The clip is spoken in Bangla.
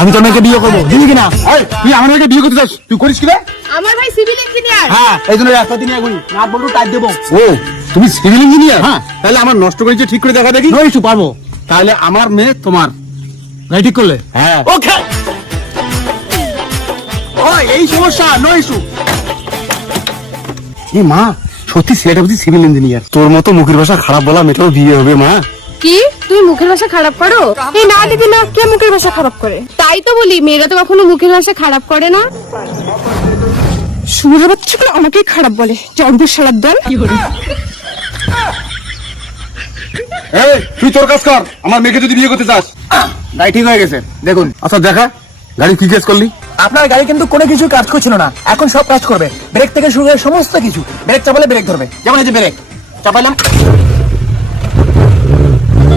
আমি তোর মেয়েকে বিয়ে করবো, দিবি কিনা? তুই আমার মেয়েকে বিয়ে করতে চাস, তুই করিস কিনা? আমার ভাই সিভিল ইঞ্জিনিয়ার। হ্যাঁ, এই জন্য রাস্তা দিয়ে নিয়ে ঘুরি, নাট বল্টু টাইট দেবো। ও, তুমি সিভিল ইঞ্জিনিয়ার? হ্যাঁ। তাহলে আমার নষ্ট করেছে ঠিক করে দেখা দেখি। নো ইস্যু, পারবো। তাহলে আমার মেয়ে তোমার গাড়ি ঠিক করলে? হ্যাঁ। ওকে। ও, এই সমস্যা, নো ইস্যু। এই মা, সত্যি ছেলেটা বুঝি সিভিল ইঞ্জিনিয়ার। তোর মতো মুখের ভাষা খারাপ বলা মেয়েটাও বিয়ে হবে মা। কি তুমি মুখের ভাষা খারাপ করো? এই না দিদি না, কে মুখের ভাষা খারাপ করে? তাই তো বলি, মেয়েরা তো কখনো মুখের ভাষা খারাপ করে না। শুরু বাচ্চাগুলো আমাকেই খারাপ বলে, জন্মের সারার দল। এই, তুই তোর কাজ কর, আমার মেয়েকে যদি বিয়ে করতে চাস। গাড়ি ঠিক হয়ে গেছে, দেখুন। আচ্ছা দেখা, গাড়ি কি কাজ করলি? আপনার গাড়ি কিন্তু কোনো কিছু কাজ করছিল না, এখন সব কাজ করবে। ব্রেক থেকে শুরু করে সমস্ত কিছু। ব্রেক চাপালে ব্রেক ধরবে, যেমন এই যে ব্রেক চাপাইলাম,